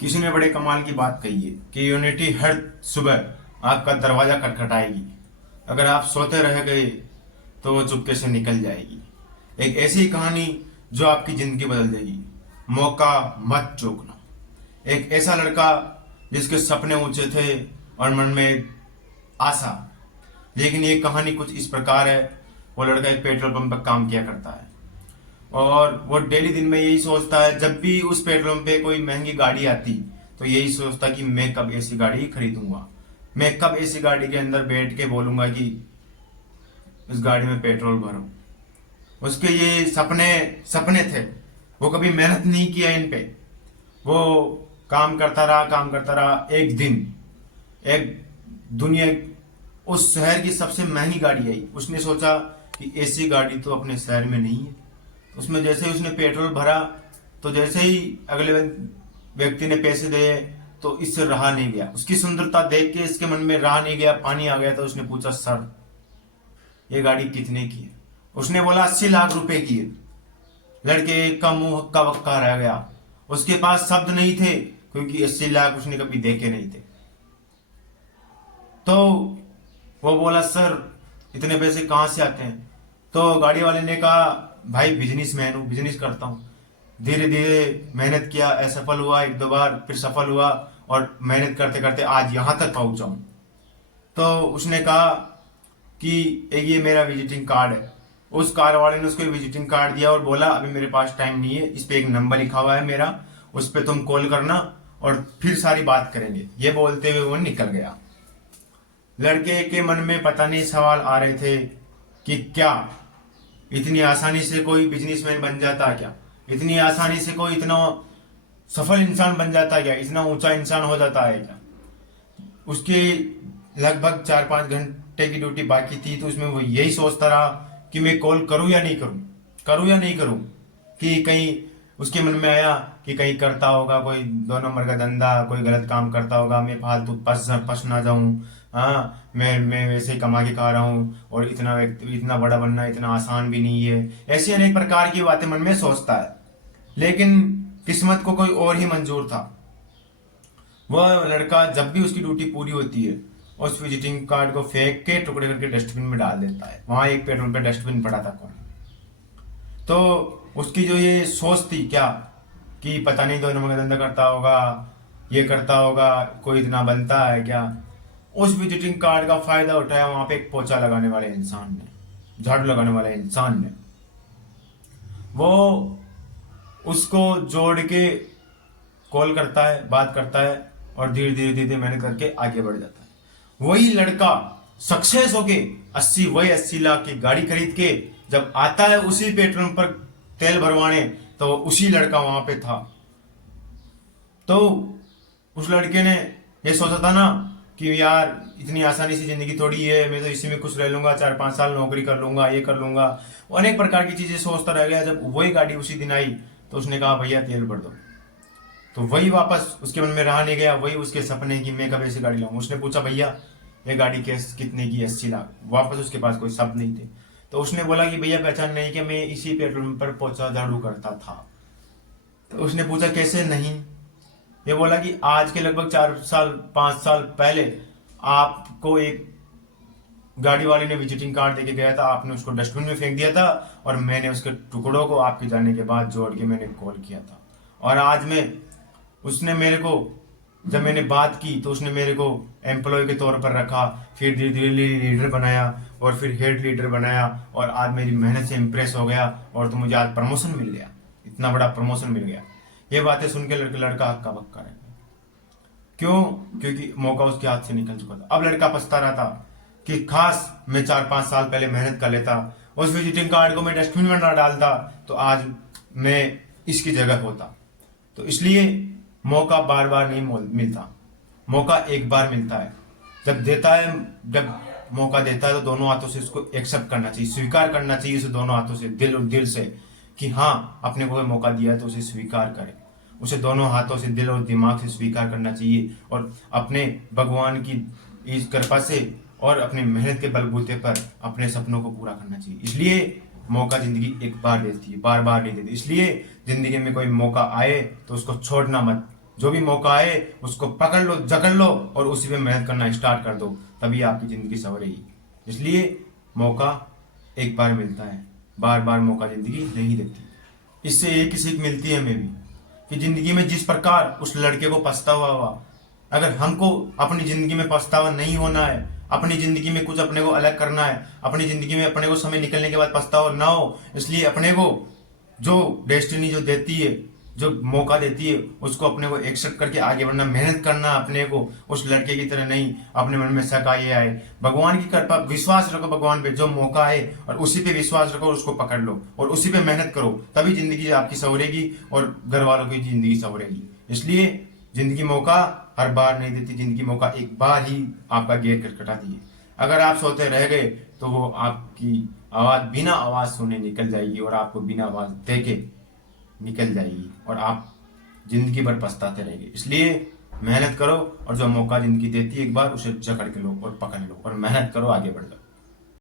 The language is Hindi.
किसी ने बड़े कमाल की बात कही है कि यूनिटी हर सुबह आपका दरवाजा खटखटाएगी। अगर आप सोते रह गए तो वो चुपके से निकल जाएगी। एक ऐसी कहानी जो आपकी जिंदगी बदल देगी। मौका मत चूकना। एक ऐसा लड़का जिसके सपने ऊंचे थे और मन में एक आशा। लेकिन ये कहानी कुछ इस प्रकार है। वो लड़का एक पेट्रोल पंप पर काम किया करता है और वो डेली दिन में यही सोचता है, जब भी उस पेट्रोल पंप पे कोई महंगी गाड़ी आती तो यही सोचता कि मैं कब ऐसी गाड़ी खरीदूंगा, मैं कब ऐसी गाड़ी के अंदर बैठ के बोलूंगा कि इस गाड़ी में पेट्रोल भरो। उसके ये सपने सपने थे। वो कभी मेहनत नहीं किया इन पे। वो काम करता रहा, काम करता रहा। एक दिन एक दुनिया उस शहर की सबसे महंगी गाड़ी आई। उसने सोचा कि ऐसी गाड़ी तो अपने शहर में नहीं है। उसमें जैसे ही उसने पेट्रोल भरा तो जैसे ही अगले व्यक्ति ने पैसे दिए तो इससे रहा नहीं गया। उसकी सुंदरता देख के इसके मन में रहा नहीं गया, पानी आ गया। तो उसने पूछा, सर ये गाड़ी कितने की है? उसने बोला 80 लाख रुपए की है। लड़के का मुंह हक्का बक्का रह गया। उसके पास शब्द नहीं थे क्योंकि 80 लाख उसने कभी देखे नहीं थे। तो वो बोला, सर इतने पैसे कहाँ से आते हैं? तो गाड़ी वाले ने कहा, भाई बिजनेसमैन हूँ, बिजनेस करता हूँ। धीरे धीरे मेहनत किया, असफल हुआ, एक दो बार फिर सफल हुआ और मेहनत करते करते आज यहां तक पहुंचा हूं। तो उसने कहा कि ये मेरा विजिटिंग कार्ड है। उस कार वाले ने उसको विजिटिंग कार्ड दिया और बोला, अभी मेरे पास टाइम नहीं है, इस पे एक नंबर लिखा हुआ है मेरा, उस पे तुम कॉल करना और फिर सारी बात करेंगे। ये बोलते हुए वो निकल गया। लड़के के मन में पता नहीं सवाल आ रहे थे कि क्या इतनी आसानी से कोई बिजनेसमैन बन जाता क्या? इतनी आसानी से कोई इतना सफल इंसान बन जाता क्या? इतना ऊंचा इंसान हो जाता है क्या? उसके लगभग 4-5 घंटे की ड्यूटी बाकी थी तो उसमें वो यही सोचता रहा कि मैं कॉल करूं या नहीं करूं, करूं या नहीं करूं। कि कहीं उसके मन में आया कि कहीं करता होगा कोई 2 नंबर का धंधा, कोई गलत काम करता होगा, मैं फालतू फंस ना जाऊं। हाँ, मैं वैसे ही कमा के खा रहा हूँ और इतना बड़ा बनना इतना आसान भी नहीं है। ऐसी अनेक प्रकार की बातें मन में सोचता है। लेकिन किस्मत को कोई और ही मंजूर था। वह लड़का जब भी उसकी ड्यूटी पूरी होती है उस विजिटिंग कार्ड को फेंक के टुकड़े करके डस्टबिन में डाल देता है। वहां एक पेट्रोल पे डस्टबिन पड़ा था कौन। तो उसकी जो ये सोच थी क्या कि पता नहीं 2 नंबर का धंधा करता होगा, ये करता होगा, कोई इतना बनता है क्या। उस विजिटिंग कार्ड का फायदा उठाया वहां पे एक पोछा लगाने वाले इंसान ने, झाड़ू लगाने वाले इंसान ने। वो उसको जोड़ के कॉल करता है, बात करता है और धीरे धीरे धीरे धीरे मेहनत करके आगे बढ़ जाता है। वही लड़का सक्सेस होके 80 लाख की गाड़ी खरीद के जब आता है उसी पेट्रोल पर तेल भरवाने, तो उसी लड़का वहां पे था। तो उस लड़के ने ये सोचा था ना कि यार इतनी आसानी से जिंदगी थोड़ी है, मैं तो इसी में खुश रह लूंगा, 4-5 साल नौकरी कर लूंगा, ये कर लूंगा। वो अनेक प्रकार की चीजें सोचता रह गया। जब वही गाड़ी उसी दिन आई तो उसने कहा, भैया तेल भर दो। तो वही वापस उसके मन में रहा नहीं गया। वही उसके सपने की मैं कब ऐसी गाड़ी लाऊं। उसने पूछा, भैया ये गाड़ी कितने की? 80 लाख। वापस उसके पास कोई शब्द नहीं थे। तो उसने बोला कि भैया पहचान नहीं कि मैं इसी पेट्रोल पंप पर पोछा झाड़ू करता था। तो उसने पूछा, कैसे नहीं? ये बोला कि आज के लगभग 4-5 साल पहले आपको एक गाड़ी वाले ने विजिटिंग कार्ड देके गया था, आपने उसको डस्टबिन में फेंक दिया था और मैंने उसके टुकड़ों को आपके जाने के बाद जोड़ के मैंने कॉल किया था। और आज में उसने मेरे को, जब मैंने बात की तो उसने मेरे को एम्प्लॉय के तौर पर रखा, फिर धीरे धीरे लीडर बनाया और फिर हेड लीडर बनाया और आज मेरी मेहनत से इम्प्रेस हो गया और तो मुझे आज प्रमोशन मिल गया, इतना बड़ा प्रमोशन मिल गया। ये बातें सुन के लड़का हक्का बक्का रह गया। क्यों? क्योंकि मौका उसके हाथ से निकल चुका था। अब लड़का पछता रहा था कि खास मैं 4-5 साल पहले मेहनत कर लेता, उस विजिटिंग कार्ड को मैं डस्टबिन में ना डालता तो आज मैं इसकी जगह होता। तो इसलिए मौका बार बार नहीं मिलता, मौका एक बार मिलता है। जब देता है, जब मौका देता है तो दोनों हाथों से उसको एक्सेप्ट करना चाहिए, स्वीकार करना चाहिए उसे दोनों हाथों से, दिल और दिल से, कि हाँ अपने को मौका दिया है तो उसे स्वीकार करें। उसे दोनों हाथों से, दिल और दिमाग से स्वीकार करना चाहिए और अपने भगवान की इस कृपा से और अपने मेहनत के बलबूते पर अपने सपनों को पूरा करना चाहिए। इसलिए मौका जिंदगी एक बार देती है, बार बार नहीं देती। इसलिए जिंदगी में कोई मौका आए तो उसको छोड़ना मत। जो भी मौका आए उसको पकड़ लो, जकड़ लो और उसी पे मेहनत करना स्टार्ट कर दो, तभी आपकी जिंदगी संवरेगी। इसलिए मौका एक बार मिलता है, बार बार मौका जिंदगी नहीं देती। इससे एक ही सीख मिलती है हमें भी कि जिंदगी में जिस प्रकार उस लड़के को पछतावा हुआ, अगर हमको अपनी जिंदगी में पछतावा नहीं होना है, अपनी जिंदगी में कुछ अपने को अलग करना है, अपनी जिंदगी में अपने को समय निकलने के बाद पछतावा ना हो, इसलिए अपने को जो डेस्टिनी जो देती है, जो मौका देती है, उसको अपने को एक्सेप्ट करके आगे बढ़ना, मेहनत करना अपने को, उस लड़के की तरह नहीं अपने मन में शक आए आए। भगवान की कृपा, विश्वास रखो भगवान पे, जो मौका है और उसी पे विश्वास रखो, उसको पकड़ लो और उसी पे मेहनत करो, तभी जिंदगी आपकी संवरेगी और घर वालों की जिंदगी संवरेगी। इसलिए जिंदगी मौका हर बार नहीं देती, जिंदगी मौका एक बार ही आपका गेट खटखटाती है। अगर आप सोते रह गए तो वो आपकी आवाज बिना आवाज सुने निकल जाएगी और आपको बिना आवाज देके निकल जाएगी और आप जिंदगी भर पछताते रहेंगे। इसलिए मेहनत करो और जो मौका जिंदगी देती है एक बार, उसे जकड़ के लो और पकड़ लो और मेहनत करो, आगे बढ़ लो।